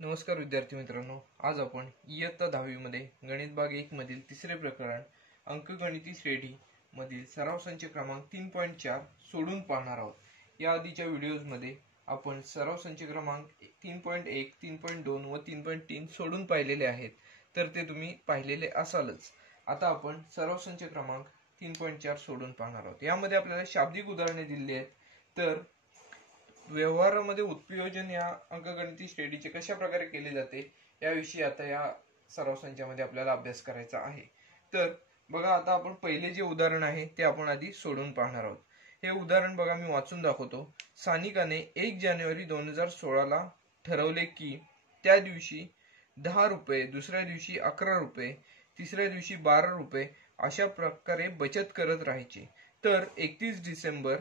नमस्कार विद्यार्थी मित्रांनो, आज आपण इयत्ता 10वी मध्ये गणित भाग 1 मधील तिसरे प्रकरण अंकगणिती श्रेणी मधील सराव संच क्रमांक 3.4 सोडून पाहणार आहोत। या आधीच्या व्हिडिओज मध्ये आपण सराव संच क्रमांक 3.1, 3.2 व 3.3 सोडून पाहिलेले आहेत, तर ते तुम्ही पाहिलेले असालच। आता आपण सराव संच क्रमांक 3.4 सोडून पाहणार आहोत। यामध्ये आपल्याला शाब्दिक उदाहरणे दिलेली आहेत, तर व्यवहारामध्ये उत्प्रेरण या अंकगणिती श्रेणीचे कशा प्रकारे केले जाते याविषयी आता या सराव संचामध्ये आपल्याला अभ्यास करायचा आहे। तर बघा, आता आपण पहिले जे उदाहरण आहे ते आपण आधी सोडून पाहणार आहोत। हे उदाहरण बघा, मी वाचून दाखवतो। सानिकाने 1 जानेवारी 2016 ला ठरवले की त्या दिवशी 10 रुपये, दुसऱ्या दिवशी 11 रुपये, तिसऱ्या दिवशी 12 रुपये अशा प्रकारे बचत करत राहायची। तर 31 डिसेंबर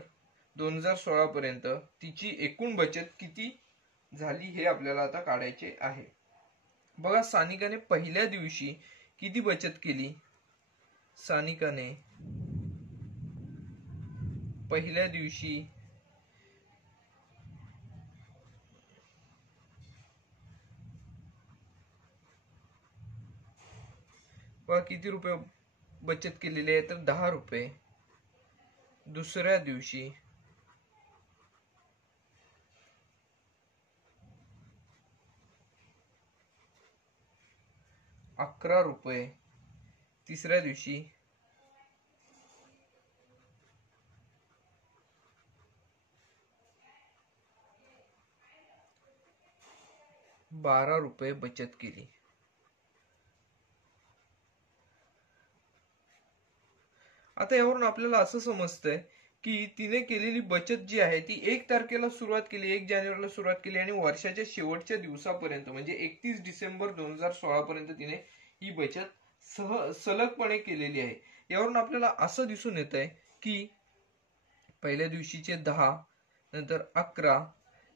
2016 पर्यंत तिची एकूण बचत किती झाली हे आपल्याला आता काढायचे आहे। बघा, सानिकाने पहिल्या दिवशी किती बचत केली। सानिकाने पहिल्या दिवशी किती रुपये बचत केलेली आहे, तर 10 रुपये। दुसऱ्या दिवशी 11 रुपये, तिसऱ्या दिवशी 12 रुपये बचत केली। आता यावरून आपल्याला असं समजतंय की तिने केलेली बचत जी आहे ती 1 तारखेला सुरुवात केली, 1 जानेवारीला सुरुवात केली आणि वर्षाच्या शेवटच्या दिवसापर्यंत म्हणजे 31 डिसेंबर 2016 पर्यंत तिने ही बचत सलगपणे केलेली आहे। यावरून आपल्याला असं दिसून येतंय की पहिल्या दिवशीचे 10, नंतर 11,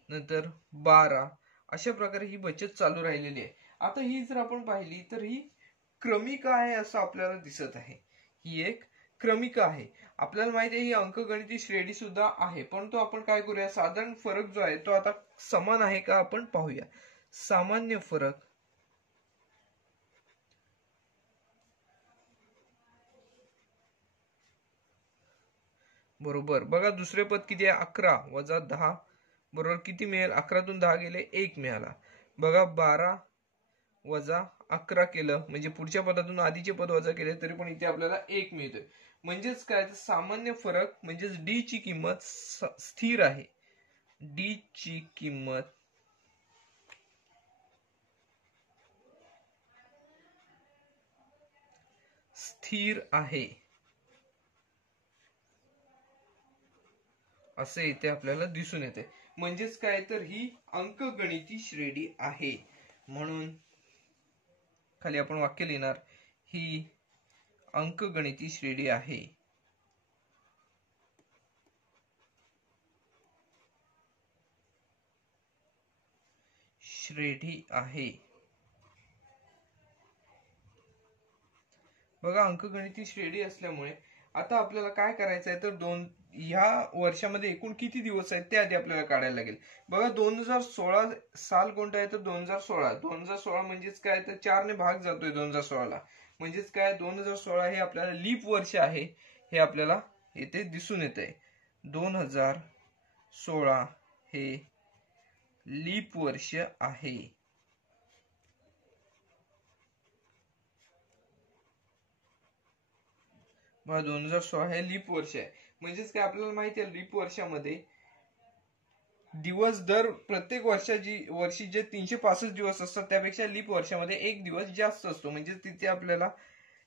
नंतर 12 अशा प्रकारे ही बचत चालू राहिलेली आहे। आता ही जर आपण पाहिली तर ही क्रमिका आहे असं आपल्याला दिसत आहे। ही एक क्रमिका आहे। आपल्याला माहिती आहे ही अंकगणिती श्रेणी सुद्धा आहे, परंतु आपण काय करूया, साधारण फरक जो आहे तो आता समान आहे का आपण पाहूया। सामान्य फरक बरोबर, बघा दुसरे पद किती आहे, 11 वजा 10 बरोबर किती मिळेल, 11 तून 10 गेले 1 मिळाला। बघा 12 वजा 11 केलं म्हणजे पुढच्या पदातून आधीचे पद वजा केले तरी पण इथे आपल्याला 1 मिळतोय। म्हणजेच काय, सामान्य फरक म्हणजेच डी ची किंमत स्थिर आहे। डी ची किंमत स्थिर आहे असे इथे आपल्याला दिसून येते। म्हणजेच काय, तर ही अंकगणिती श्रेणी आहे। म्हणून खाली आपण वाक्य लिहिणार, ही अंकगणिती श्रेणी आहे। श्रेणी आहे। बघा, अंकगणिती श्रेणी असल्यामुळे आता आपल्याला काय करायचं आहे, तर ह्या वर्षामध्ये एकूण किती दिवस आहेत ते आधी आपल्याला काढायला लागेल। बघा 2016 साल कोणता आहे, तर 2016 म्हणजेच काय, तर 4 ने भाग जातोय 2016 ला, म्हणजेच काय 2016 हे आपल्याला लीप वर्ष आहे हे आपल्याला इथे दिसून येतंय। 2016 हे लीप वर्ष आहे। बघा 2016 हे लीप वर्ष आहे। म्हणजेच काय, आपल्याला माहिती आहे लीप वर्षामध्ये दिवस दर प्रत्येक वर्षी जे 365 दिवस असतात त्यापेक्षा लीप वर्षामध्ये 1 दिवस जास्त असतो। म्हणजे तिथे आपल्याला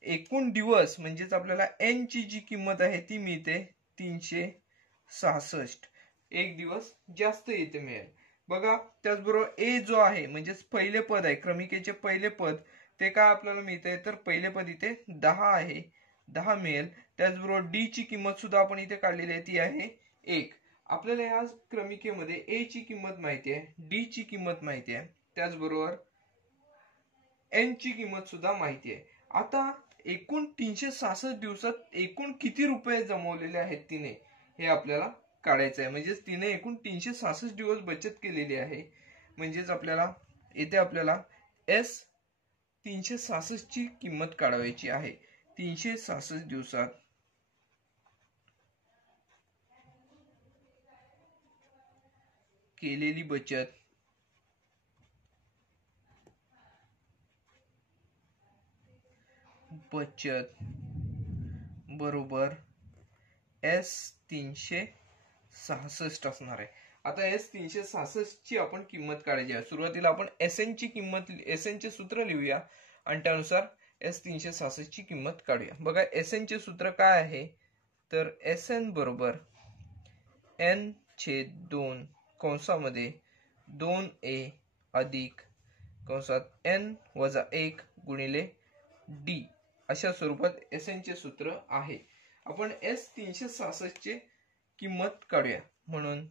एकूण दिवस म्हणजेच आपल्याला एन ची जी किंमत आहे ती मिळते 366, 1 दिवस जास्त इथे मिळेल। बघा त्याचबरोबर ए जो आहे म्हणजेच पहिले पद आहे, क्रमिकेचे पहिले पद, ते काय आपल्याला मिळते, तर पहिले पद इथे 10 आहे, 10 मिळेल। त्याचबरोबर डी ची किंमत सुद्धा आपण इथे काढलेली आहे, ती आहे 1। आपल्याला या क्रमिकेमध्ये ए ची किंमत माहिती आहे, डी ची किंमत माहिती आहे, त्याचबरोबर एन ची किंमत सुद्धा माहिती आहे। आता एकूण 366 दिवसात एकूण किती रुपये जमवलेले आहेत तिने हे आपल्याला काढायचं आहे। म्हणजेच तिने एकूण 366 दिवस बचत केलेली आहे। म्हणजेच आपल्याला येथे आपल्याला S366 ची किंमत काढायची आहे. 366 दिवसात केलेली बचत बरोबर S366 असणार आहे. आता S366 ची आपण किंमत काढायची आहे. सुरुवातीला आपण SN ची किंमत SN चे सूत्र लिहूया आणि त्यानुसार S366 ची किंमत काढूया. बघा SN चे सूत्र काय आहे तर SN बरोबर N/2 कंसामध्ये 2A अधिक कंसात N-1 गुणिले D अशा स्वरूपात SN चे सूत्र आहे. आपण S366 ची किंमत काढूया. म्हणून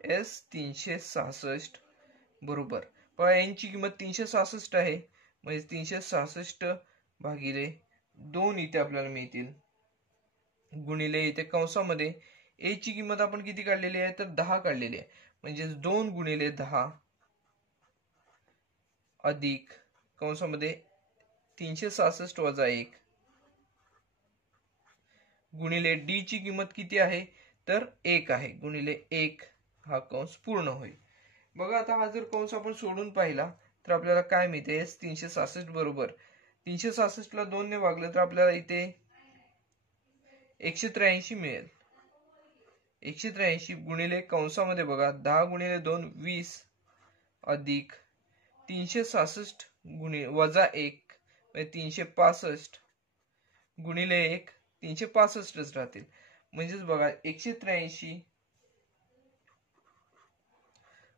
S366 बरोबर पहा N ची किंमत 366 आहे म्हणजे 366 भागिले 2 इथे आपल्याला मिळतील गुणिले इथे कंसामध्ये A ची किंमत आपण किती काढलेली आहे तर 10 काढलेली आहे म्हणजे 2 गुणिले 10 अधिक कंसामध्ये 366 वजा 1 गुणिले D ची किंमत किती आहे तर 1 आहे गुणिले 1 हा कंस पूर्ण होईल. बघा आता हा जर कंस आपण सोडून पाहिला तर आपल्याला काय मिळते S366 बरोबर 366 ला 2 ने भागलं तर आपल्याला इथे 183 मिळेल. 183 गुणिले कंसामध्ये बघा 10 गुणिले 2 20 अधिक 366 गुणिले वजा 1 म्हणजे 365 गुणिले 1 365च राहतील. म्हणजेच बघा 183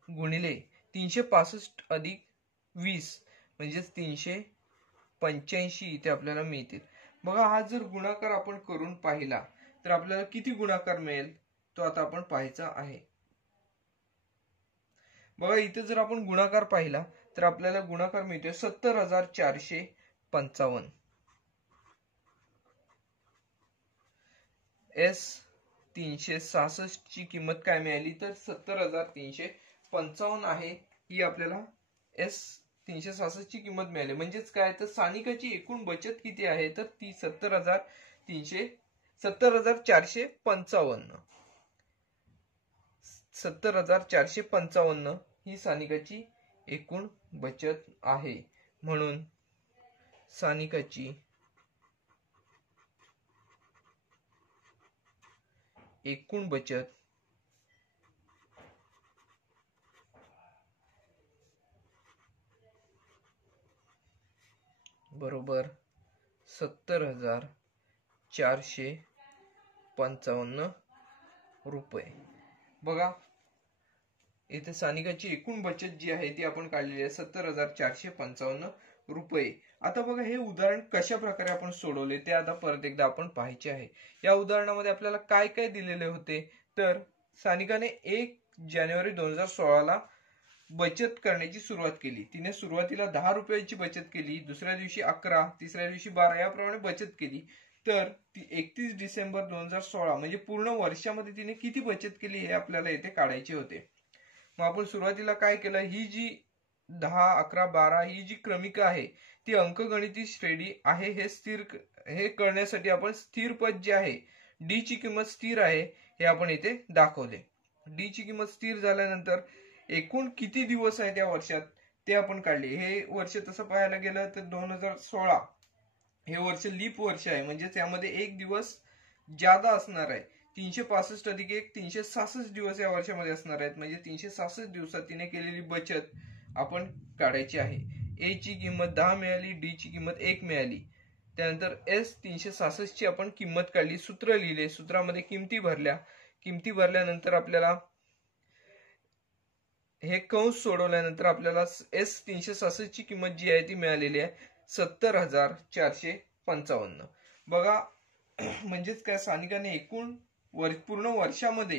गुणिले 365 अधिक 20 म्हणजेच 385 इथे आपल्याला मिळतील. बघा हा जर गुणाकार आपण करून पाहिला तर आपल्याला किती गुणाकार मिळेल तो आता आपण पाहायचा आहे. बघा इथे जर आपण गुणाकार पाहिला तर आपल्याला गुणाकार मिळतोय 70,455. S366 ची किंमत काय मिळाली तर 70,355 आहे. ही आपल्याला S366 ची किंमत मिळाली. म्हणजेच काय तर सानिकाची एकूण बचत किती आहे तर ती 70,455. 70,455 ही सानिकाची एकूण बचत आहे. म्हणून सानिकाची एकूण बचत बरोबर 70,455 रुपये. बघा इथे सानिकाची एकूण बचत जी आहे ती आपण काढलेली आहे 70,455 रुपये. आता बघा हे उदाहरण कशा प्रकारे आपण सोडवले ते आता परत एकदा आपण पाहायचे आहे. या उदाहरणामध्ये आपल्याला काय काय दिलेले होते तर सानिकाने 1 जानेवारी 2016 ला बचत करण्याची सुरुवात केली. तिने सुरुवातीला 10 रुपयाची बचत केली, दुसऱ्या दिवशी 11, तिसऱ्या दिवशी 12 याप्रमाणे बचत केली. तर ती 31 डिसेंबर 2016 म्हणजे पूर्ण वर्षामध्ये तिने किती बचत केली हे आपल्याला येथे काढायचे होते. मग आपण सुरुवातीला काय केलं ही जी 10, 11, 12 ही जी क्रमिका आहे ती अंकगणिती श्रेणी आहे हे कळण्यासाठी आपण स्थिर पद जे आहे D ची किंमत स्थिर आहे हे आपण इथे दाखवले. D ची किंमत स्थिर झाल्यानंतर एकूण किती दिवस आहेत या वर्षात ते आपण काढले. हे वर्ष तसं पाहायला गेलं तर 2016 हे वर्ष लीप वर्ष आहे म्हणजेच यामध्ये एक दिवस जादा असणार आहे. 365 अधिक 1 366 दिवस या वर्षामध्ये असणार आहेत म्हणजे 366 दिवसात तिने केलेली बचत आपण काढायची आहे. A ची किंमत 10 मिळाली, D ची किंमत 1 मिळाली. त्यानंतर S366 ची आपण किंमत काढली, सूत्र लिहिले, सूत्रामध्ये किमती भरल्यानंतर आपल्याला हे कंस सोडवल्यानंतर आपल्याला S366 ची किंमत जी आहे ती मिळालेली आहे 70,455. बघा म्हणजेच काय सानिकाने एकूण पूर्ण वर्षामध्ये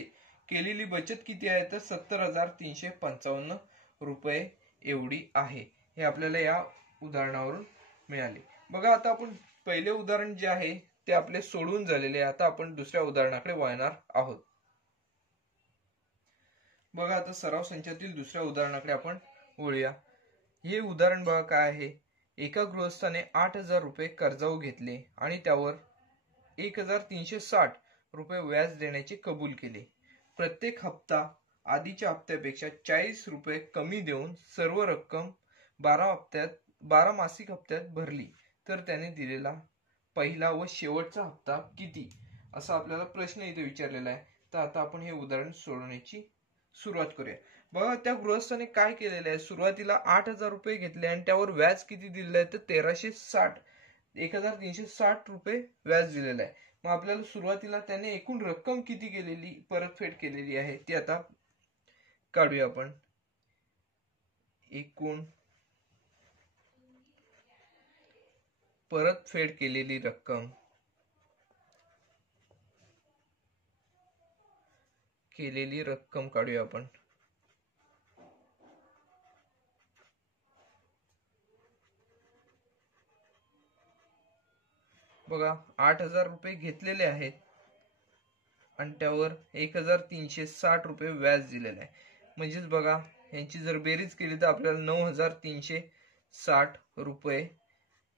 केलेली बचत किती आहे तर 70,355 रुपये एवढी आहे. हे आपल्याला या उदाहरणावरून मिळाले. बघा आता आपण पहिले उदाहरण जे आहे ते आपले सोडून झालेले. आता आपण दुसऱ्या उदाहरणाकडे वळणार आहोत. बघा आता सराव संचातील दुसऱ्या उदाहरणाकडे आपण वळूया. हे उदाहरण बघा काय आहे. एका गृहस्थाने 8,000 रुपये कर्जाऊ घेतले आणि त्यावर 1,360 रुपये व्याज देण्याचे कबूल केले. प्रत्येक हप्ता आधीच्या हप्त्यापेक्षा 40 रुपये कमी देऊन सर्व रक्कम 12 मासिक हप्त्यात भरली तर त्याने दिलेला पहिला व शेवटचा हप्ता किती, असा आपल्याला प्रश्न इथे विचारलेला आहे. तर आता आपण हे उदाहरण सोडवण्याची सुरुवात करूया. बघा त्या गृहस्थाने काय केलेलं आहे, सुरुवातीला 8,000 रुपये घेतले आणि त्यावर व्याज किती दिलेलं आहे तर 1,360 रुपये व्याज दिलेलं आहे. मग आपल्याला सुरुवातीला त्याने एकूण रक्कम किती केलेली परतफेड केलेली आहे ती आता काढूया आपण. एकूण परतफेड केलेली रक्कम काढूया आपण. बघा 8,000 रुपये घेतलेले आहेत आणि त्यावर 1,360 रुपये व्याज दिलेले आहे. म्हणजेच बघा यांची जर बेरीज केली तर आपल्याला 9,360 रुपये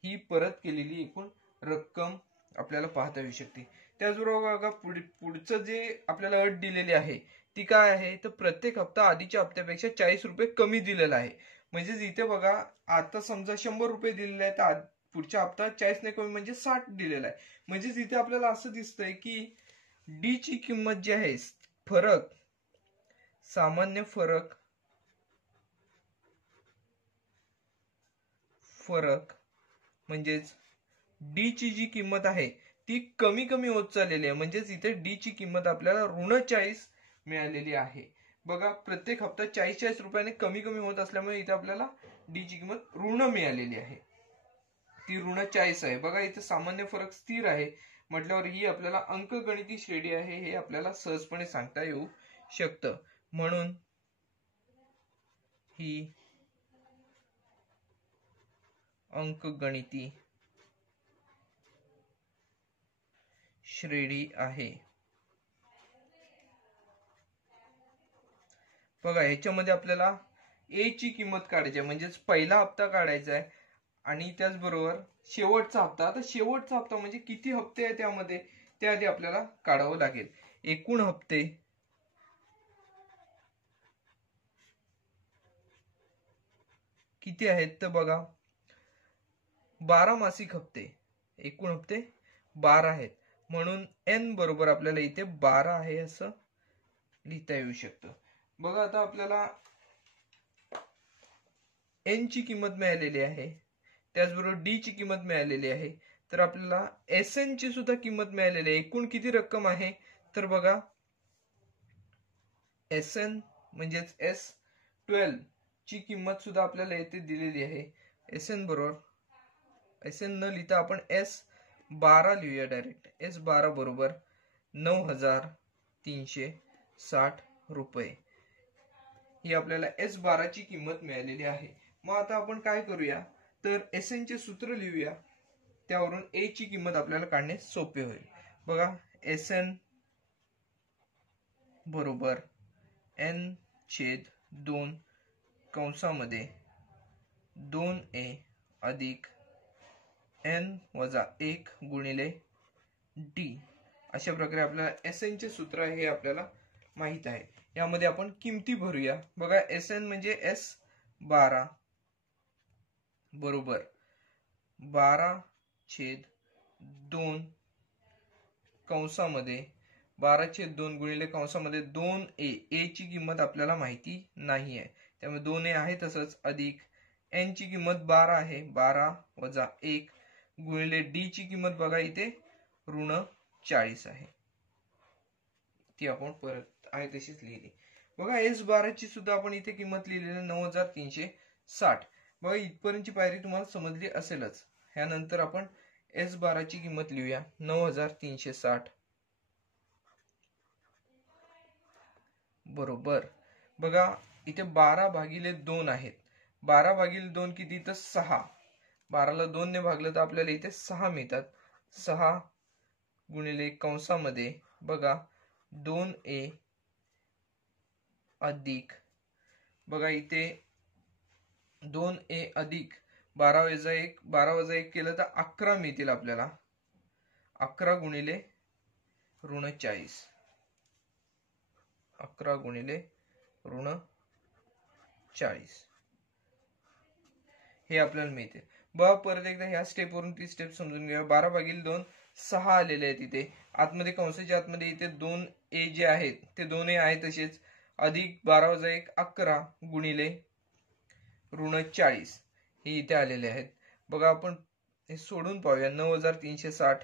ही परत केलेली एकूण रक्कम आपल्याला पाहता येऊ शकते. त्याचबरोबर बघा पुढचं जे आपल्याला अट दिलेली आहे ती काय आहे तर प्रत्येक हप्ता आधीच्या हप्त्यापेक्षा 40 रुपये कमी दिलेला आहे. म्हणजेच इथे बघा आता समजा 100 रुपये दिलेले आहेत तर पुढच्या हप्ता 40 ने कमी म्हणजे 60 दिलेला आहे. म्हणजेच इथे आपल्याला असं दिसतंय की डी ची किंमत जी आहे सामान्य फरक म्हणजेच डी ची जी किंमत आहे ती कमी कमी होत चाललेली आहे. म्हणजेच इथे डी ची किंमत आपल्याला ऋण 40 मिळालेली आहे. बघा प्रत्येक हप्ता 40 रुपयाने कमी कमी होत असल्यामुळे इथे आपल्याला डी ची किंमत ऋण मिळालेली आहे, ती ऋण 40 आहे. बघा इथे सामान्य फरक स्थिर आहे म्हटल्यावर ही आपल्याला अंकगणिती श्रेणी आहे हे आपल्याला सहजपणे सांगता येऊ शकतं. म्हणून ही अंकगणिती श्रेणी आहे. बघा याच्यामध्ये आपल्याला ए ची किंमत काढायची आहे, म्हणजेच पहिला हप्ता काढायचा आहे आणि त्याचबरोबर शेवटचा हप्ता. आता शेवटचा हप्ता म्हणजे किती हप्ते आहे त्यामध्ये ते आधी आपल्याला काढावं लागेल. एकूण हप्ते किती आहेत तर बघा 12 मासिक हप्ते, एकूण हप्ते 12 आहेत. म्हणून n बरोबर आपल्याला इथे 12 आहे असं लिहिता येऊ शकतं. बघा आता आपल्याला n ची किंमत मिळालेली आहे, त्याचबरोबर डी ची किंमत मिळालेली आहे, तर आपल्याला SN ची सुद्धा किंमत मिळालेली आहे. एकूण किती रक्कम आहे तर बघा SN म्हणजेच S12 ची किंमत सुद्धा आपल्याला येथे दिलेली आहे. SN बरोबर SN न लिहिता आपण S12 लिहूया डायरेक्ट. S12 बरोबर 9,360 रुपये ही आपल्याला S12 ची किंमत मिळालेली आहे. मग आता आपण काय करूया तर SN चे सूत्र लिहूया, त्यावरून A ची किंमत आपल्याला काढणे सोपे होईल. बघा SN बरोबर n/2 कंसामध्ये 2A अधिक n-1 गुणिले D अशा प्रकारे आपल्याला SN चे सूत्र हे आपल्याला माहित आहे. यामध्ये आपण किमती भरूया. बघा SN म्हणजे S12 बरोबर 12/2 कंसामध्ये 12/2 गुणिले कंसामध्ये 2A. A ची किंमत आपल्याला माहिती नाही आहे त्यामुळे 2A आहे तसंच, अधिक n ची किंमत 12 आहे, 12-1 गुणिले D ची किंमत बघा इथे ऋण 40 आहे, ती आपण परत आहे तशीच लिहिली. बघा S12 ची सुद्धा आपण इथे किंमत लिहिलेली 9,360. बघा इथपर्यंतची पायरी तुम्हाला समजली असेलच. ह्यानंतर आपण S12 ची किंमत लिहूया 9,360 बरोबर. बघा इथे 12/2 आहेत. 12/2 किती तर 6. 12ला 2 ने भागलं तर आपल्याला इथे 6 मिळतात. 6 गुणिले कंसामध्ये बघा 2A अधिक बघा इथे 2a अधिक 12 वजा 1 केलं तर 11 मिळतील आपल्याला. 11 गुणिले ऋण 40. 11 गुणिले ऋण 40 हे आपल्याला मिळते. बघा परत एकदा ह्या स्टेपवरून ती स्टेप समजून घ्या. 12/2 6 आलेले आहेत इथे. आतमध्ये कंसाच्या आतमध्ये इथे 2a जे आहेत ते 2a आहेत तसेच. अधिक 12 वजा 1 11 गुणिले ऋण 40 हे इथे आलेले आहेत. बघा आपण हे सोडून पाहूया. 9360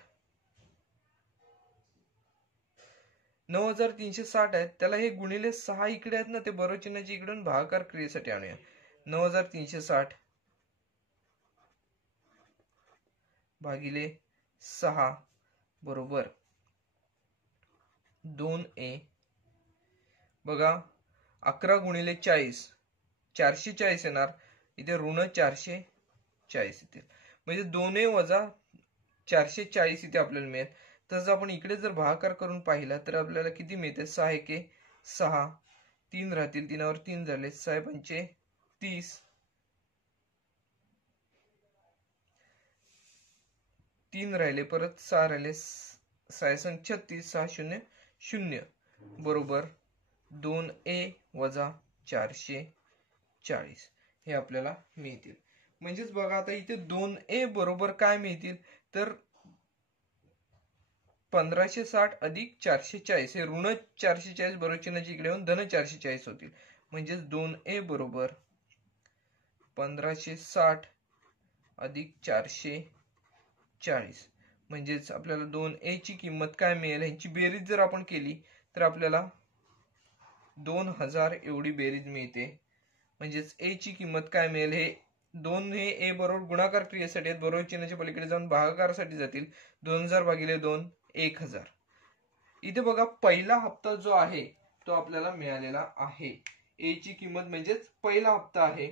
9360 आहेत. त्याला हे गुणिले 6 इकडे आहेत ना, ते बरोबर चिन्हाच्या इकडून भागाकार क्रियेसाठी आणूया. 9360 भागिले 6 बरोबर 2a. बघा 11 गुणिले 40 440 येणार. इथे ऋण 440 येतील. म्हणजे 2a वजा 440 इथे आपल्याला मिळेल. तसं आपण इकडे जर भागाकार करून पाहिला तर आपल्याला किती मिळते? 6 एके 6 3 राहतील. 3वर 3 झाले. 6 पंचे 30 3 राहिले. परत 6 राहिले. 6 संग 36 6 0 0 बरोबर 2a वजा 440 हे आपल्याला मिळतील. म्हणजेच बघा आता इथे 2a बरोबर काय मिळतील तर 1560 अधिक 440 हे ऋण 440 बरोबर चिन्हाची इकडे येऊन धन 440 होतील. म्हणजेच 2a बरोबर 1560 अधिक 440 म्हणजेच आपल्याला 2a ची किंमत काय मिळेल ह्यांची बेरीज जर आपण केली तर आपल्याला 2000 एवढी बेरीज मिळते. म्हणजेच a ची किंमत काय मिळेल? हे 2 हे a बरोबर गुणाकार क्रियेसाठी आहेत. बरोबर चिन्हाच्या पलीकडे जाऊन भागाकारासाठी जातील. 2000 भागिले 2 1000. इथे बघा पहिला हप्ता जो आहे तो आपल्याला मिळालेला आहे. a ची किंमत म्हणजेच पहिला हप्ता आहे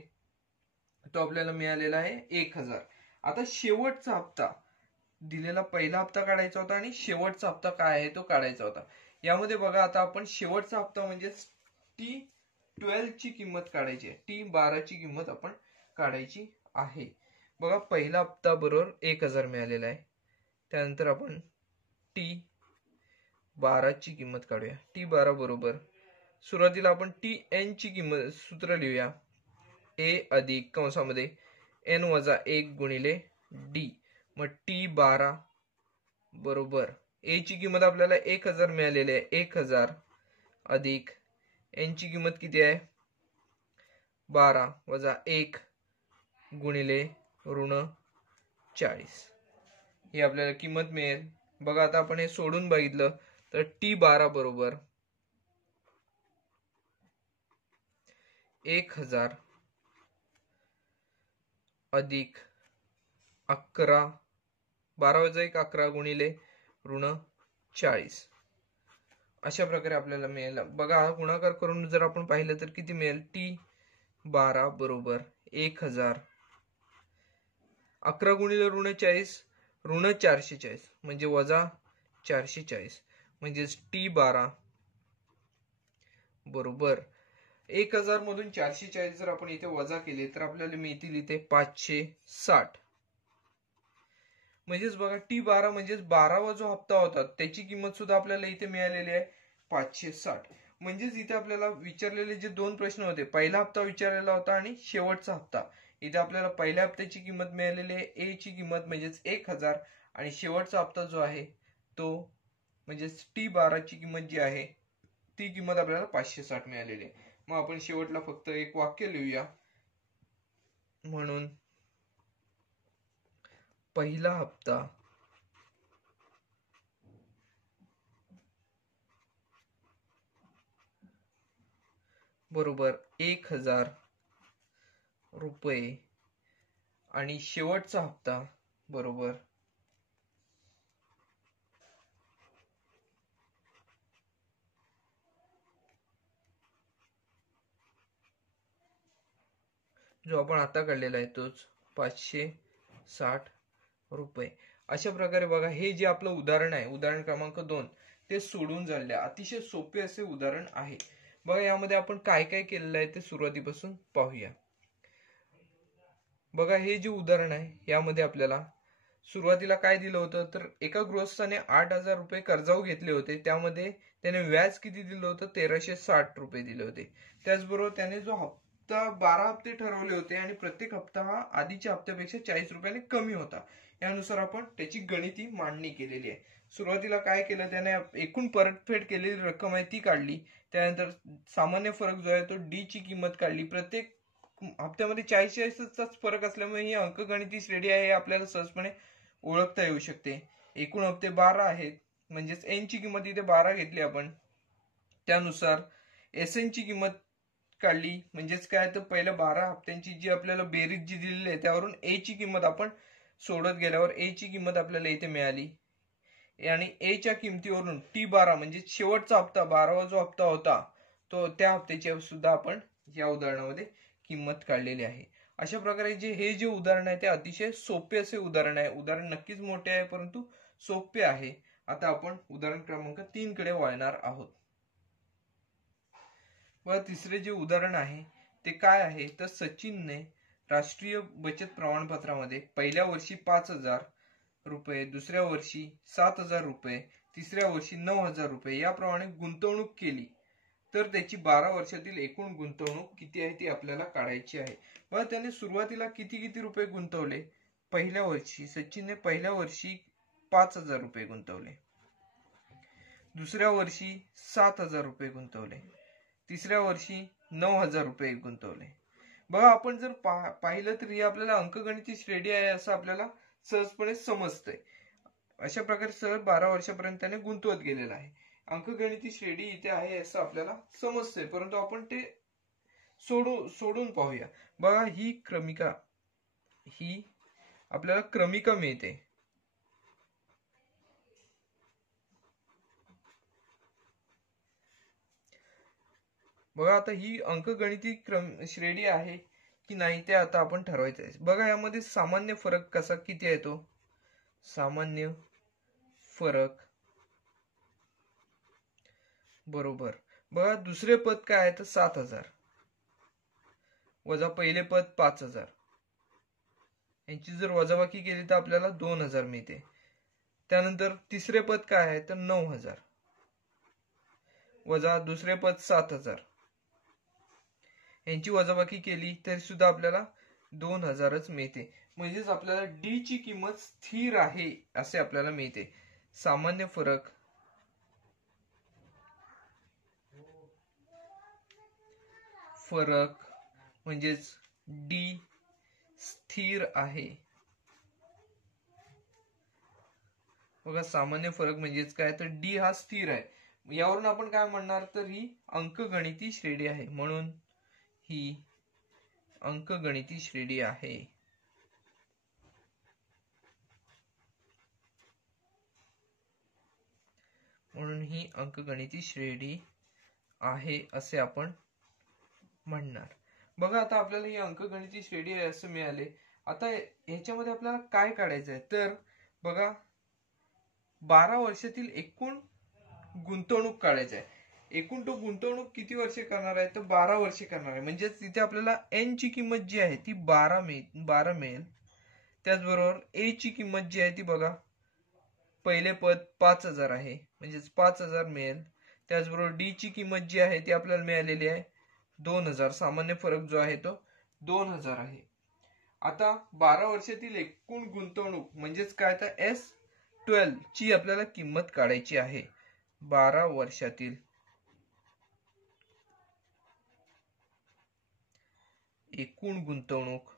तो आपल्याला मिळालेला आहे 1000. आता शेवटचा हप्ता दिलेला पहिला हप्ता काढायचा होता आणि शेवटचा हप्ता काय आहे तो काढायचा होता. यामध्ये बघा आता आपण शेवटचा हप्ता म्हणजे T12 ची किंमत काढायची आहे. T12 ची किंमत आपण काढायची आहे. बघा पहिला हप्ता बरोबर 1000 मिळालेला आहे. त्यानंतर आपण T12 ची किंमत काढूया. T12 बरोबर सुरुवातीला आपण Tn ची किंमत सूत्र लिहूया. a अधिक कंसामध्ये n वजा 1 गुणिले d. मग T12 बरोबर a ची किंमत आपल्याला 1000 मिळालेली आहे. 1000 अधिक n ची किंमत किती आहे? 12 वजा 1 गुणिले ऋण 40 ही आपल्याला किंमत मिळेल. बघा आता आपण हे सोडून बघितलं तर T12 बरोबर 1000 अधिक 11 12 वजा 1 11 गुणिले ऋण 40 अशा प्रकारे आपल्याला मिळेल. बघा हा गुणाकार करून जर आपण पाहिलं तर किती मिळेल? T12 बरोबर 1000 11 गुणिले ऋण 40 ऋण 440 म्हणजे वजा 440 म्हणजेच T12 बरोबर 1000 मधून 440 जर आपण इथे वजा केले तर आपल्याला मिळतील इथे 560. म्हणजेच बघा T12 म्हणजेच 12वा जो हप्ता होता त्याची किंमत सुद्धा आपल्याला इथे मिळालेली आहे 560. म्हणजेच इथे आपल्याला विचारलेले जे दोन प्रश्न होते, पहिला हप्ता विचारलेला होता आणि शेवटचा हप्ता, इथे आपल्याला पहिल्या हप्त्याची किंमत मिळालेली आहे a ची किंमत म्हणजेच 1000 आणि शेवटचा हप्ता जो आहे तो म्हणजेच T12 ची किंमत जी आहे ती किंमत आपल्याला 560 मिळालेली आहे. मग आपण शेवटला फक्त एक वाक्य लिहूया. म्हणून पहिला हप्ता बरोबर 1000 रुपये आणि शेवटचा हप्ता बरोबर जो आपण आता काढलेला आहे तोच 560 रुपये. अशा प्रकारे बघा हे जे आपलं उदाहरण आहे, उदाहरण क्रमांक 2 ते सोडून झाले. अतिशय सोपे असे उदाहरण आहे. बघा यामध्ये आपण काय काय केलेलं आहे ते सुरुवातीपासून पाहूया. बघा हे जे उदाहरण आहे यामध्ये आपल्याला सुरुवातीला काय दिलं होतं तर एका गृहस्थाने 8,000 रुपये कर्जाऊ घेतले होते, त्यामध्ये त्याने व्याज किती दिलं होतं 1,360 रुपये दिले होते. त्याचबरोबर त्याने जो हप्ता 12 हप्ते ठरवले होते आणि प्रत्येक हप्ता हा आधीच्या हप्त्यापेक्षा 40 रुपयाने कमी होता. यानुसार आपण त्याची गणिती मांडणी केलेली आहे. सुरुवातीला काय केलं त्याने एकूण परतफेड केलेली रक्कम आहे ती काढली, त्यानंतर सामान्य फरक जो आहे तो डी ची किंमत काढली. प्रत्येक हप्त्यामध्ये 40-40चाच फरक असल्यामुळे ही अंकगणिती श्रेणी आहे हे आपल्याला सहजपणे ओळखता येऊ शकते. एकूण हप्ते 12 आहेत, म्हणजेच एन ची किंमत इथे 12 घेतली आपण. त्यानुसार एस एन ची किंमत काढली, म्हणजेच काय तर पहिल्या 12 हप्त्यांची जी आपल्याला बेरीज जी दिलेली आहे त्यावरून ए ची किंमत आपण सोडत गेल्यावर ए ची किंमत आपल्याला इथे मिळाली आणि ए च्या किमतीवरून T12 म्हणजे शेवटचा हप्ता 12वा जो हप्ता होता तो त्या हप्त्याची सुद्धा आपण या उदाहरणामध्ये किंमत काढलेली आहे. अशा प्रकारे हे जे उदाहरण आहे ते अतिशय सोपे असे उदाहरण आहे. उदाहरण नक्कीच मोठे आहे परंतु सोपे आहे. आता आपण उदाहरण क्रमांक 3 कडे वळणार आहोत. व तिसरे जे उदाहरण आहे ते काय आहे तर सचिनने राष्ट्रीय बचत प्रमाणपत्रामध्ये पहिल्या वर्षी 5,000 रुपये, दुसऱ्या वर्षी 7,000 रुपये, तिसऱ्या वर्षी 9,000 रुपये याप्रमाणे गुंतवणूक केली, तर त्याची 12 वर्षातील एकूण गुंतवणूक किती आहे ती आपल्याला काढायची आहे. व त्याने सुरुवातीला किती रुपये गुंतवले. पहिल्या वर्षी सचिनने पहिल्या वर्षी 5,000 रुपये गुंतवले, दुसऱ्या वर्षी 7,000 रुपये गुंतवले, तिसऱ्या वर्षी 9,000 रुपये गुंतवले. बघा आपण जर पाहिलं तर ही आपल्याला अंकगणिती श्रेणी आहे असं आपल्याला सहजपणे समजतंय. अशा प्रकारे सहज 12 वर्षापर्यंत त्याने गुंतवत गेलेला आहे. अंकगणिती श्रेणी इथे आहे असं आपल्याला समजतंय, परंतु आपण ते सोडून पाहूया. बघा ही क्रमिका, ही आपल्याला क्रमिका मिळते. बघा आता ही अंकगणिती श्रेणी आहे की नाही ते आता आपण ठरवायचं आहे. बघा यामध्ये सामान्य फरक कसा किती आहे तो सामान्य फरक बरोबर. बघा दुसरे पद काय आहे तर 7,000 वजा पहिले पद 5,000, यांची जर वजाबाकी केली तर आपल्याला 2,000 मिळते. त्यानंतर तिसरे पद काय आहे तर 9,000 वजा दुसरे पद 7,000, यांची वजाबाकी केली तरी सुद्धा आपल्याला 2,000च मिळते. म्हणजेच आपल्याला डी ची किंमत स्थिर आहे असे आपल्याला मिळते. सामान्य फरक म्हणजेच डी स्थिर आहे. बघा सामान्य फरक म्हणजेच काय तर डी हा स्थिर आहे. यावरून आपण काय म्हणणार तर ही अंकगणिती श्रेणी आहे, म्हणून ही अंकगणिती श्रेणी आहे. म्हणून ही अंकगणिती श्रेणी आहे असे आपण म्हणणार. बघा आता आपल्याला ही अंकगणिती श्रेणी आहे असं मिळाले. आता ह्याच्यामध्ये आपल्याला काय काढायचं आहे तर बघा 12 वर्षातील एकूण गुंतवणूक काढायचं आहे. एकूण तो गुंतवणूक किती वर्षे करणार आहे तर 12 वर्षे करणार आहे. म्हणजे तिथे आपल्याला एन ची किंमत जी आहे ती 12 मिळेल. त्याचबरोबर ए ची किंमत जी आहे ती बघा पहिले पद 5,000 आहे म्हणजेच 5,000 मिळेल. त्याचबरोबर डी ची किंमत जी आहे ती आपल्याला मिळालेली आहे 2,000. सामान्य फरक जो आहे तो 2,000 आहे. आता 12 वर्षातील एकूण गुंतवणूक म्हणजेच काय तर S12 ची आपल्याला किंमत काढायची आहे. 12 वर्षातील एकूण गुंतवणूक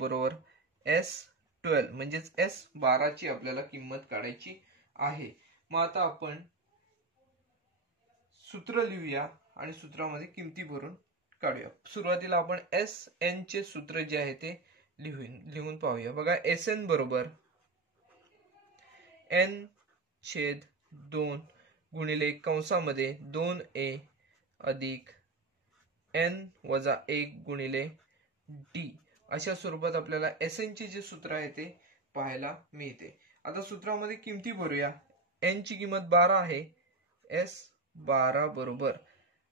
बरोबर S12 म्हणजेच S12 ची आपल्याला किंमत काढायची आहे. मग आता आपण सूत्र लिहूया आणि सूत्रामध्ये किमती भरून काढूया. सुरुवातीला आपण SN चे सूत्र जे आहे ते लिहून पाहूया. बघा SN बरोबर N/2 गुणिले कंसामध्ये 2A अधिक N-1 गुणिले D अशा स्वरूपात आपल्याला SN चे जे सूत्र आहे ते पाहायला मिळते. आता सूत्रामध्ये किमती भरूया. N ची किंमत 12 आहे, S12 बरोबर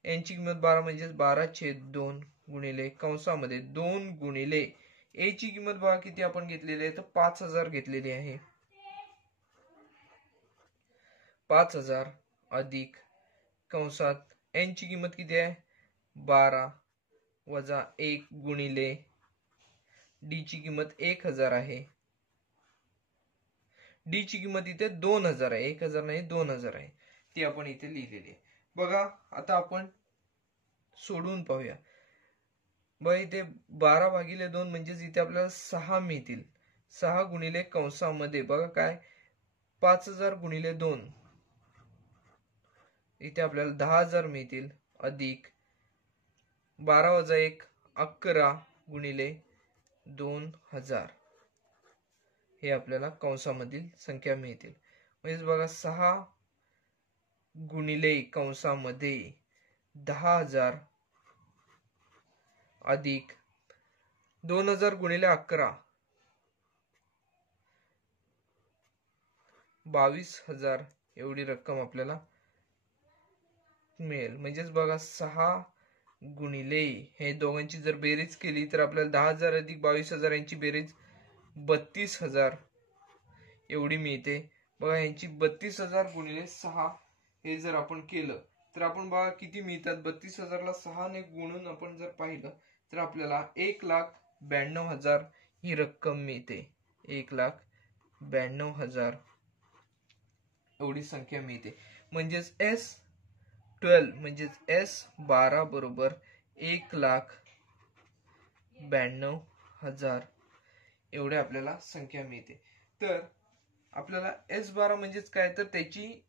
यांची किंमत 12 म्हणजे 12/2 गुणिले कंसामध्ये 2 गुणिले ए ची किंमत बघा किती आपण घेतलेली आहे तर 5000 घेतलेली आहे. 5000 अधिक कंसात एन ची किंमत किती आहे 12 वजा 1 गुणिले डी ची किंमत 1000 आहे. डी ची किंमत इथे 2000 आहे, 1000 नाही 2000 आहे, ती आपण इथे लिहिलेली आहे. बघा आता आपण सोडून पाहूया. बघा इथे 12/2 म्हणजेच इथे आपल्याला 6 मिळतील. 6 गुणिले कंसामध्ये बघा काय 5000 गुणिले 2 इथे आपल्याला 10000 मिळतील अधिक 12 वजा 1 11 गुणिले 2000 हे आपल्याला कंसामधील संख्या मिळतील. म्हणजे बघा 6 गुणिले कंसामध्ये 10000 अधिक 2000 गुणिले 11 22,000 एवढी रक्कम आपल्याला मिळेल. म्हणजेच बघा 6 गुणिले हे दोघांची जर बेरीज केली तर आपल्याला 10000 अधिक 22,000 यांची बेरीज 32,000 एवढी मिळते. बघा यांची 32,000 गुणिले 6 हे जर आपण केलं तर आपण बघा किती मिळतात. 32,000 ला 6 ने गुणून आपण जर पाहिलं तर आपल्याला 1,92,000 ही रक्कम मिळते. 1,92,000 एवढी संख्या मिळते. म्हणजेच S12 म्हणजेच S12 बरोबर 1,92,000 एवढे आपल्याला संख्या मिळते. तर आपल्याला S12 म्हणजेच काय तर त्याची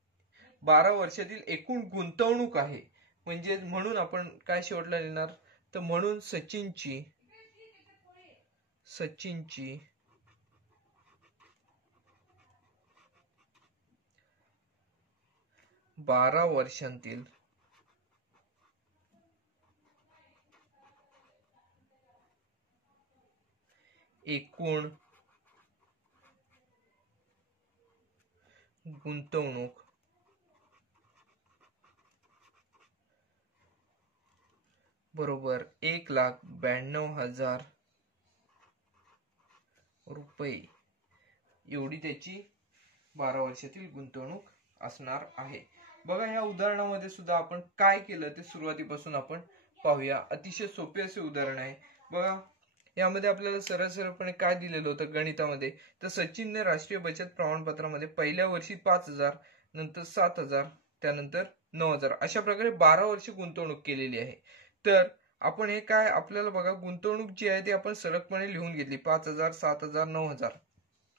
12 वर्षातील एकूण गुंतवणूक आहे. म्हणजे म्हणून आपण काय शेवटला लिहिणार तर म्हणून सचिनची 12 वर्षांतील एकूण गुंतवणूक बरोबर 1,92,000 रुपये एवढी त्याची 12 वर्षातील गुंतवणूक असणार आहे. बघा या उदाहरणामध्ये सुद्धा आपण काय केलं ते सुरुवातीपासून आपण पाहूया. अतिशय सोपे असे उदाहरण आहे. बघा यामध्ये आपल्याला सरळपणे काय दिलेलं होतं गणितामध्ये तर सचिनने राष्ट्रीय बचत प्रमाणपत्रामध्ये पहिल्या वर्षी 5,000 नंतर 7,000 त्यानंतर 9,000 अशा प्रकारे 12 वर्ष गुंतवणूक केलेली आहे. तर आपण हे काय आपल्याला बघा गुंतवणूक जी आहे ती आपण सलगपणे लिहून घेतली 5,000 7,000 9,000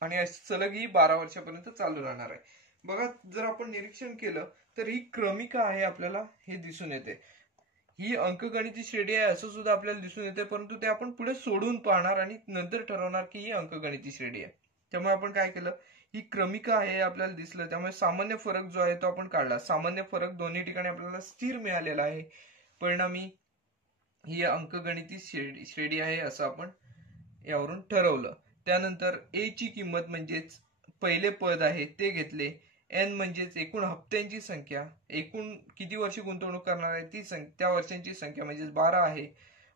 आणि सलग ही 12 वर्षापर्यंत चालू राहणार आहे. बघा जर आपण निरीक्षण केलं तर ही क्रमिका आहे आपल्याला हे दिसून येते. ही अंकगणिती श्रेणी आहे असं सुद्धा आपल्याला दिसून येते, परंतु ते आपण पुढे सोडून पाहणार आणि नंतर ठरवणार की ही अंकगणिती श्रेणी आहे. त्यामुळे आपण काय केलं ही क्रमिका आहे आपल्याला दिसलं, त्यामुळे सामान्य फरक जो आहे तो आपण काढला. सामान्य फरक दोन्ही ठिकाणी आपल्याला स्थिर मिळालेला आहे. परिणामी ही अंकगणिती श्रेणी आहे असं आपण यावरून ठरवलं. त्यानंतर ए ची किंमत म्हणजेच पहिले पद आहे ते घेतले. एन म्हणजेच एकूण हप्त्यांची संख्या, एकूण किती वर्ष गुंतवणूक करणार आहे ती त्या वर्षांची संख्या म्हणजेच 12 आहे.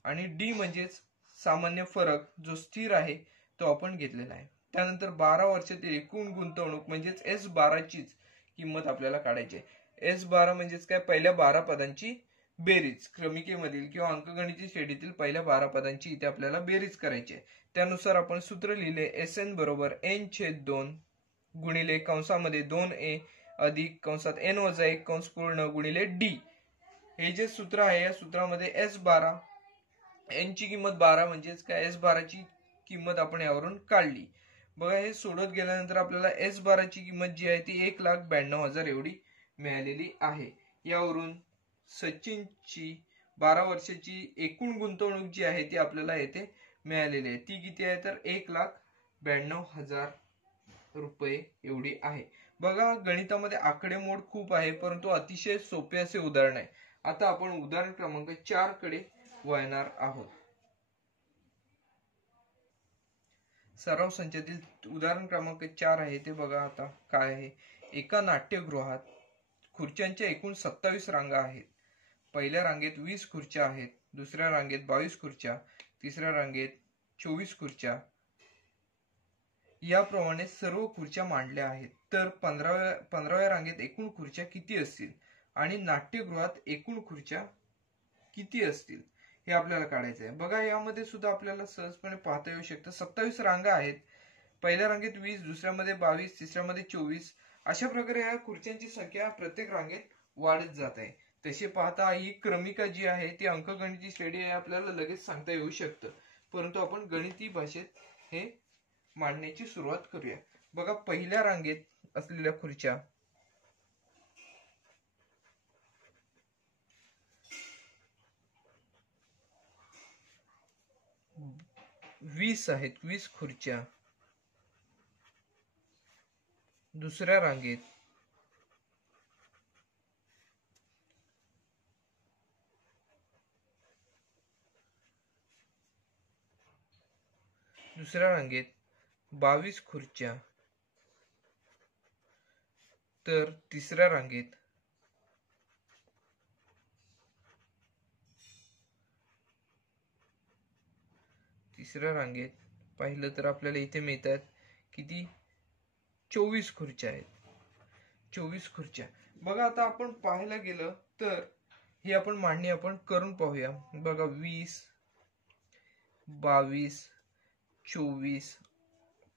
आणि डी म्हणजेच सामान्य फरक जो स्थिर आहे तो आपण घेतलेला आहे. त्यानंतर 12 वर्षातील एकूण गुंतवणूक म्हणजेच S12 चीच किंमत आपल्याला काढायची आहे. S12 म्हणजेच काय पहिल्या 12 पदांची बेरीज, क्रमिकेमधील किंवा अंकगणिती श्रेणीतील पहिल्या 12 पदांची इथे आपल्याला बेरीज करायची आहे. त्यानुसार आपण सूत्र लिहिले SN बरोबर N/2 गुणिले कंसामध्ये 2A अधिक कंसात N वजा 1 कंस पूर्ण गुणिले D. हे जे सूत्र आहे या सूत्रामध्ये S12 N ची किंमत 12 म्हणजेच काय S12 ची किंमत आपण यावरून काढली. बघा हे सोडत गेल्यानंतर आपल्याला S12 ची किंमत जी आहे ती 1,92,000 एवढी मिळालेली आहे. यावरून सचिनची 12 वर्षाची एकूण गुंतवणूक जी आहे ती आपल्याला येथे मिळालेली आहे. ती किती आहे तर 1,92,000 रुपये एवढी आहे. बघा गणितामध्ये आकडेमोड खूप आहे, परंतु अतिशय सोपे असे उदाहरण आहे. आता आपण उदाहरण क्रमांक 4 कडे वळणार आहोत. सराव संचातील उदाहरण क्रमांक 4 आहे ते बघा आता काय आहे. एका नाट्यगृहात खुर्च्यांच्या एकूण 27 रांगा आहेत. पहिल्या रांगेत 20 खुर्च्या आहेत, दुसऱ्या रांगेत 22 खुर्च्या, तिसऱ्या रांगेत 24 खुर्च्या, याप्रमाणे सर्व खुर्च्या मांडल्या आहेत. तर 15व्या रांगेत एकूण खुर्च्या किती असतील आणि नाट्यगृहात एकूण खुर्च्या किती असतील हे आपल्याला काढायचं आहे. बघा, यामध्ये सुद्धा आपल्याला सहजपणे पाहता येऊ शकतं. 27 रांगा आहेत, पहिल्या रांगेत 20, दुसऱ्यामध्ये 22, तिसऱ्यामध्ये 24. अशा प्रकारे या खुर्च्यांची संख्या प्रत्येक रांगेत वाढत जात आहे. तसे पाहता ही क्रमिका जी आहे ती अंकगणिती श्रेणी आहे आपल्याला लगेच सांगता येऊ शकतं, परंतु आपण गणिती भाषेत हे मांडण्याची सुरुवात करूया. बघा, पहिल्या रांगेत असलेल्या खुर्च्या 20 आहेत, 20 खुर्च्या. दुसऱ्या रांगेत दुसऱ्या रांगेत 22 खुर्च्या. तर तिसऱ्या रांगेत पाहिलं तर आपल्याला इथे मिळतात किती, 24 खुर्च्या आहेत. 24 खुर्च्या. बघा, आता आपण पाहायला गेलं तर ही आपण मांडणी आपण करून पाहूया. बघा, 20, 22, 24,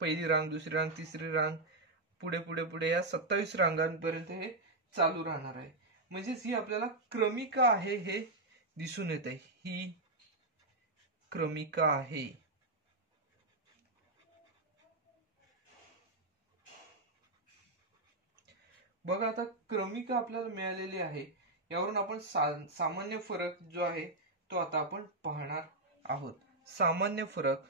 पहिली रांग, दुसरी रांग, तिसरी रांग, पुढे पुढे पुढे या 27 रांगांपर्यंत हे चालू राहणार आहे. म्हणजेच ही आपल्याला क्रमिका आहे हे दिसून येत आहे. ही क्रमिका आहे. बघा, आता क्रमिका आपल्याला मिळालेली आहे, यावरून आपण सामान्य फरक जो आहे तो आता आपण पाहणार आहोत. सामान्य फरक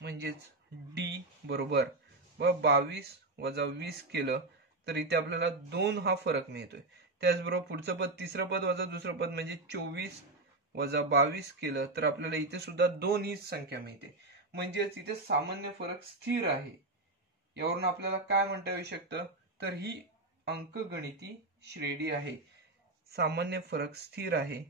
म्हणजेच डी बरोबर 22 वजा 20 केलं तर इथे आपल्याला 2 हा फरक मिळतोय. त्याचबरोबर पुढचं पद, तिसरं पद वजा दुसरं पद म्हणजे 24 वजा 22 केलं तर आपल्याला इथे सुद्धा 2 हीच संख्या मिळते. म्हणजेच इथे सामान्य फरक स्थिर आहे. यावरून आपल्याला काय म्हणता येऊ शकतं, तर ही अंकगणिती श्रेणी आहे. सामान्य फरक स्थिर आहे.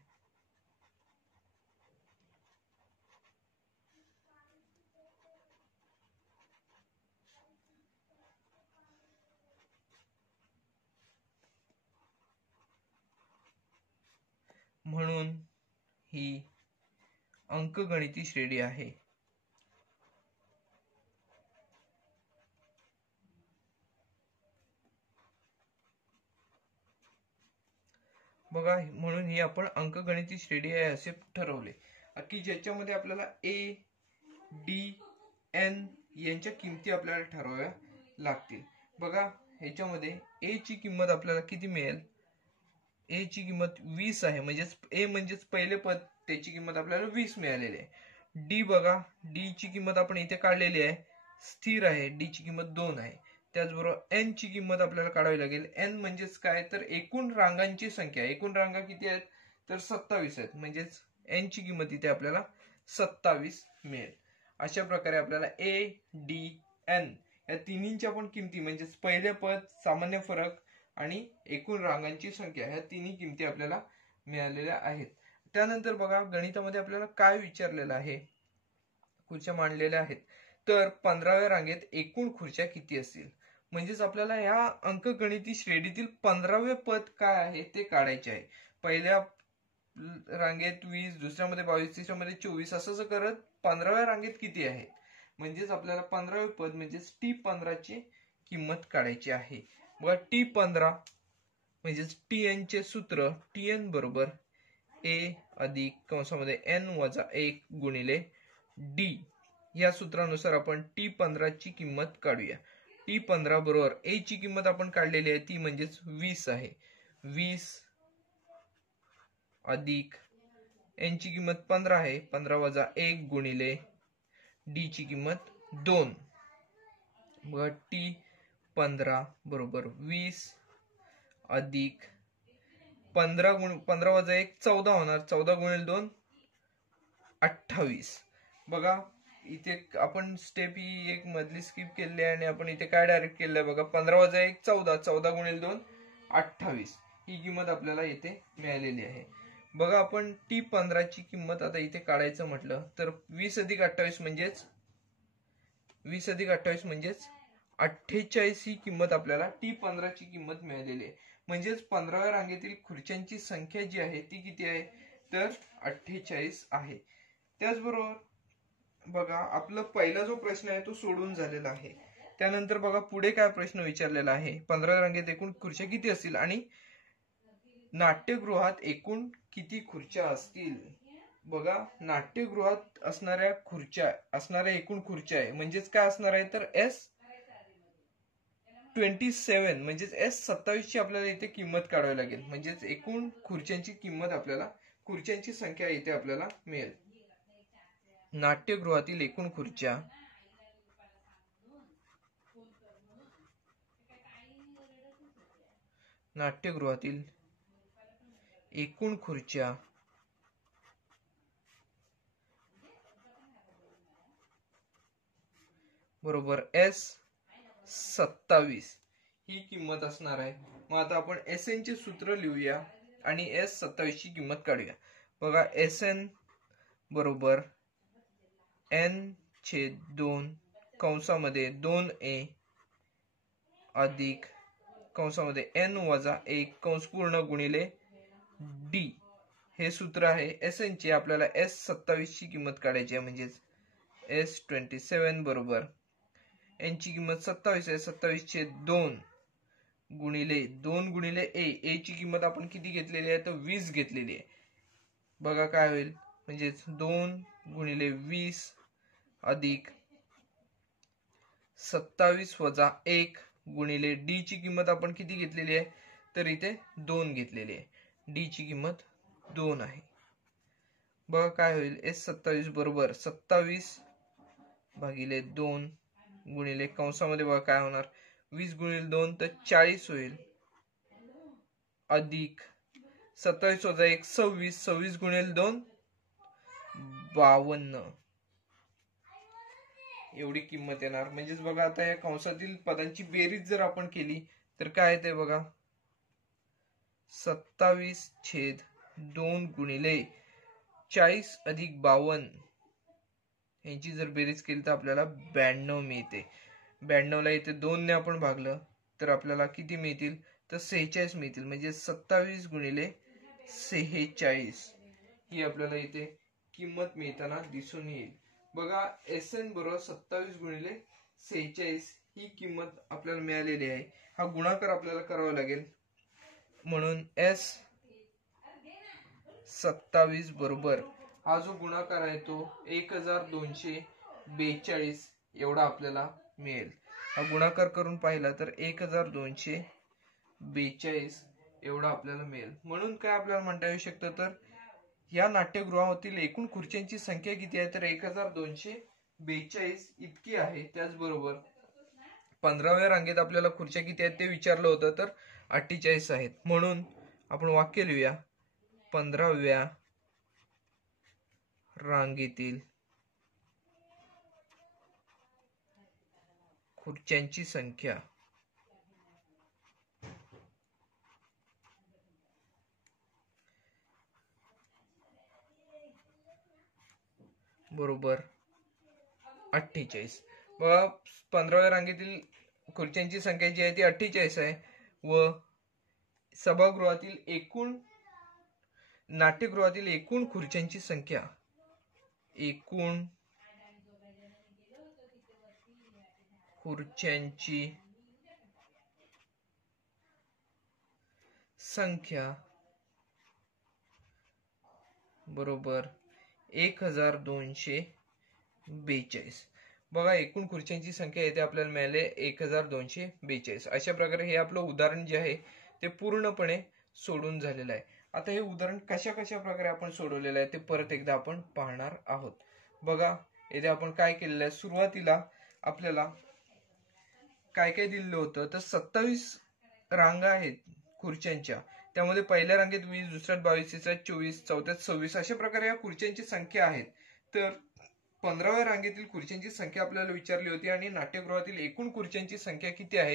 म्हणून ही अंकगणिती श्रेणी आहे. बघा, म्हणून ही आपण अंकगणिती श्रेणी आहे असे ठरवले की ज्याच्यामध्ये आपल्याला ए, डी, एन यांच्या किमती आपल्याला ठरवाव्या लागतील. बघा, ह्याच्यामध्ये ए ची किंमत आपल्याला किती मिळेल, ए ची किंमत 20 आहे. म्हणजेच ए म्हणजेच पहिले पद, त्याची किंमत आपल्याला 20 मिळालेली आहे. डी बघा, डी ची किंमत आपण इथे काढलेली आहे, स्थिर आहे. डी ची किंमत 2 आहे. त्याचबरोबर एन ची किंमत आपल्याला काढावी लागेल. एन म्हणजेच काय, तर एकूण रांगांची संख्या. एकूण रांगा किती आहेत, तर 27 आहेत. म्हणजेच एन ची किंमत इथे आपल्याला 27 मिळेल. अशा प्रकारे आपल्याला ए, डी, एन या तिन्हींच्या पण किमती, म्हणजेच पहिले पद, सामान्य फरक आणि एकूण रांगांची संख्या, ह्या तिन्ही किमती आपल्याला मिळालेल्या आहेत. त्यानंतर बघा, गणितामध्ये आपल्याला काय विचारलेलं आहे, खुर्च्या मांडलेल्या आहेत. तर 15व्या रांगेत एकूण खुर्च्या किती असतील. म्हणजेच आपल्याला या अंकगणिती श्रेणीतील 15वे पद काय आहे ते काढायचे आहे. पहिल्या रांगेत 20, दुसऱ्यामध्ये 22, तिसऱ्यामध्ये 24 असं करत 15व्या रांगेत किती आहे. म्हणजेच आपल्याला 15वे पद म्हणजेच T15 ची किंमत काढायची आहे. बघा, T15 म्हणजेच TN चे सूत्र, TN बरोबर A अधिक कंसामध्ये N वजा 1 गुणिले D. या सूत्रानुसार आपण T15 ची किंमत काढूया. T15 बरोबर A ची किंमत आपण काढलेली आहे, ती म्हणजेच 20 आहे. 20 अधिक N ची किंमत 15 आहे, 15 वजा 1 गुणिले D ची किंमत 2. बघा, T15 बरोबर 20 अधिक 15 वजा 1 14 होणार, 14 गुणिले 2 28. बघा, इथे आपण स्टेप ही एक मधली स्किप केली आहे आणि आपण इथे काय डायरेक्ट केलंय बघा. 15 + 1 14, 14 × 2 28 ही किंमत आपल्याला इथे मिळालेली आहे. बघा आपण T15 ची किंमत आता इथे काढायचं म्हटलं तर 20 + 28 म्हणजेच 48 ही किंमत आपल्याला T15 ची किंमत मिळालेली आहे. म्हणजेच 15व्या रांगेतील खुर्च्यांची संख्या जी आहे ती किती आहे तर 48 आहे. त्याचबरोबर बघा आपला पहिला जो प्रश्न आहे तो सोडून झालेला आहे. त्यानंतर बघा पुढे काय प्रश्न विचारलेला आहे. 15व्या रांगेत एकूण खुर्च्या किती असतील आणि नाट्यगृहात एकूण किती खुर्च्या असतील. बघा नाट्यगृहात असणाऱ्या एकूण खुर्च्या आहे म्हणजेच काय असणार आहे तर S27 म्हणजेच S27 ची आपल्याला इथे किंमत काढावी लागेल. म्हणजेच एकूण खुर्च्यांची किंमत आपल्याला खुर्च्यांची संख्या इथे आपल्याला मिळेल. नाट्यगृहातील एकूण खुर्च्या बरोबर S27 ही किंमत असणार आहे. मग आता आपण SN चे सूत्र लिहूया आणि S27 ची किंमत काढूया. बघा SN बरोबर N/2 कंसामध्ये 2A अधिक कंसामध्ये N - 1 कंस पूर्ण गुणिले D हे सूत्र आहे. SN ची आपल्याला S27 ची किंमत काढायची आहे. म्हणजेच S27 बरोबर N ची किंमत 27 आहे. 27/2 गुणिले 2 गुणिले A ची किंमत आपण किती घेतलेली आहे तर 20 घेतलेली आहे. बघा काय होईल म्हणजेच 2 गुणिले 20 अधिक 27 - 1 गुणिले D ची किंमत आपण किती घेतलेली आहे तर इथे 2 घेतलेली आहे. D ची किंमत 2 आहे. बघा काय होईल S27 बरोबर 27/2 गुणिले कंसामध्ये बघा काय होणार 20 गुणिले 2 तर 40 होईल अधिक 27 - 1 26 26 गुणिले 2 52 एवढी किंमत येणार. म्हणजेच बघा आता या कंसातील पदांची बेरीज जर आपण केली तर काय येते बघा 27/2 गुणिले 40 अधिक 52 यांची जर बेरीज केली तर आपल्याला 92 मिळते. 92 ला इथे 2 ने आपण भागलं तर आपल्याला किती मिळतील तर 46 मिळतील. म्हणजे 27 गुणिले 46 ही आपल्याला इथे किंमत मिळताना दिसून येईल. बघा SN बरोबर 27 गुणिले 46 ही किंमत आपल्याला मिळालेली आहे. हा गुणाकार आपल्याला करावा लागेल. म्हणून S27 बरोबर हा जो गुणाकार आहे तो 1242 एवढा आपल्याला मिळेल. हा गुणाकार करून पाहिला तर 1242 एवढा आपल्याला मिळेल. म्हणून काय आपल्याला म्हणता येऊ शकतं तर या नाट्यगृहातील एकूण खुर्च्यांची संख्या किती आहे तर 1242 इतकी आहे. त्याचबरोबर 15व्या रांगेत आपल्याला खुर्च्या किती आहेत ते विचारलं होतं तर 48 आहेत. म्हणून आपण वाक्य लिहूया 15व्या रांगेतील खुर्च्यांची संख्या बरोबर 48. बघा 15व्या रांगेतील खुर्च्यांची संख्या जी आहे ती 48 आहे व सभागृहातील एकूण नाट्यगृहातील एकूण खुर्च्यांची संख्या बरोबर 1242. बघा एकूण खुर्च्यांची संख्या येथे आपल्याला मिळाले 1242. अशा प्रकारे हे आपलं उदाहरण जे आहे ते पूर्णपणे सोडून झालेलं आहे. आता हे उदाहरण कशा प्रकारे आपण सोडवलेलं आहे ते परत एकदा आपण पाहणार आहोत. बघा येथे आपण काय केलेलं आहे. सुरुवातीला आपल्याला काय काय दिलेलं होतं तर 27 रांगा आहेत खुर्च्यांच्या. त्यामध्ये पहिल्या रांगेत 20, दुसऱ्यात 22, तिसऱ्यात 24, चौथ्यात 26 अशा प्रकारे या खुर्च्यांची संख्या आहेत. तर 15व्या रांगेतील खुर्च्यांची संख्या आपल्याला विचारली होती आणि नाट्यगृहातील एकूण खुर्च्यांची संख्या किती आहे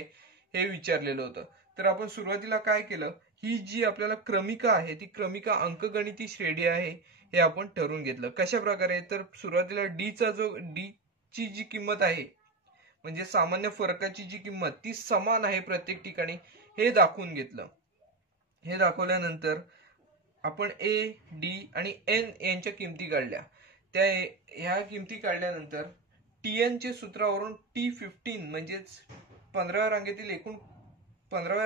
हे विचारलेलं होतं. तर आपण सुरुवातीला काय केलं, ही जी आपल्याला क्रमिका आहे ती क्रमिका अंकगणिती श्रेणी आहे हे आपण ठरवून घेतलं. कशा प्रकारे, तर सुरुवातीला डी ची जी किंमत आहे म्हणजे सामान्य फरकाची जी किंमत ती समान आहे प्रत्येक ठिकाणी हे दाखवून घेतलं. हे दाखवल्यानंतर आपण ए, डी आणि एन यांच्या किमती काढल्या. ह्या किमती काढल्यानंतर टीएन चे सूत्रावरून T15 म्हणजेच 15व्या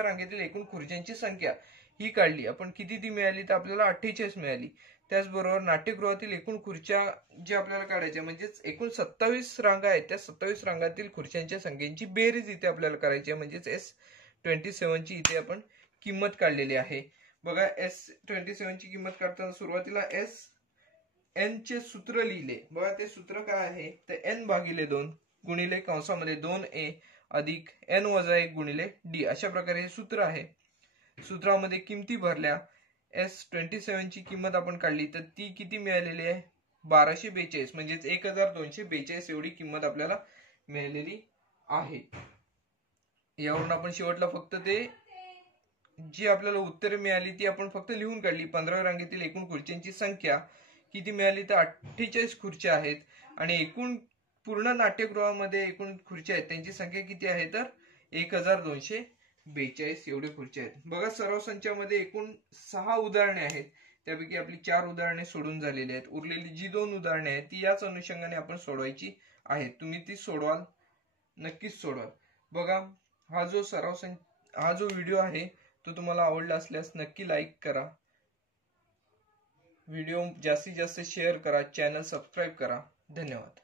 रांगेतील एकूण खुर्च्यांची संख्या ही काढली. आपण किती ती मिळाली, तर आपल्याला 48 मिळाली. त्याचबरोबर नाट्यगृहातील एकूण खुर्च्या जे आपल्याला काढायच्या म्हणजेच एकूण 27 रांगा आहेत, त्या 27 रांगातील खुर्च्यांच्या संख्येची बेरीज इथे आपल्याला करायची आहे. म्हणजेच S27 ची इथे आपण किंमत काढलेली आहे. बघा, S27 ची किंमत काढताना सुरुवातीला एन चे सूत्र लिहिले. बघा ते सूत्र काय आहे, तर n/2 गुणिले कंसामध्ये 2a अधिक n-1 गुणिले d अशा प्रकारे हे सूत्र आहे. सूत्रामध्ये किमती भरल्या. S27 ची किंमत आपण काढली तर ती किती मिळालेली आहे, 1242 म्हणजेच 1242 एवढी किंमत आपल्याला मिळालेली आहे. यावरून आपण शेवटला फक्त ते जी आपल्याला उत्तरे मिळाली ती आपण फक्त लिहून काढली. 15व्या रांगेतील एकूण खुर्च्यांची संख्या किती मिळाली, तर 48 खुर्च्या आहेत आणि एकूण पूर्ण नाट्यगृहामध्ये एकूण खुर्च्या आहेत त्यांची संख्या किती आहे, तर 1242 एवढे खुर्च्या आहेत. बघा, सराव संचामध्ये एकूण 6 उदाहरणे आहेत. त्यापैकी आपली 4 उदाहरणे सोडून झालेली आहेत. उरलेली जी 2 उदाहरणे आहेत ती याच अनुषंगाने आपण सोडवायची आहेत. तुम्ही ती सोडवाल, नक्कीच सोडवाल. बघा, हा जो व्हिडिओ आहे तो तुम्हाला आवडला असल्यास नक्की लाईक करा, व्हिडिओ जास्तीत जास्त शेअर करा, चॅनल सबस्क्राईब करा. धन्यवाद.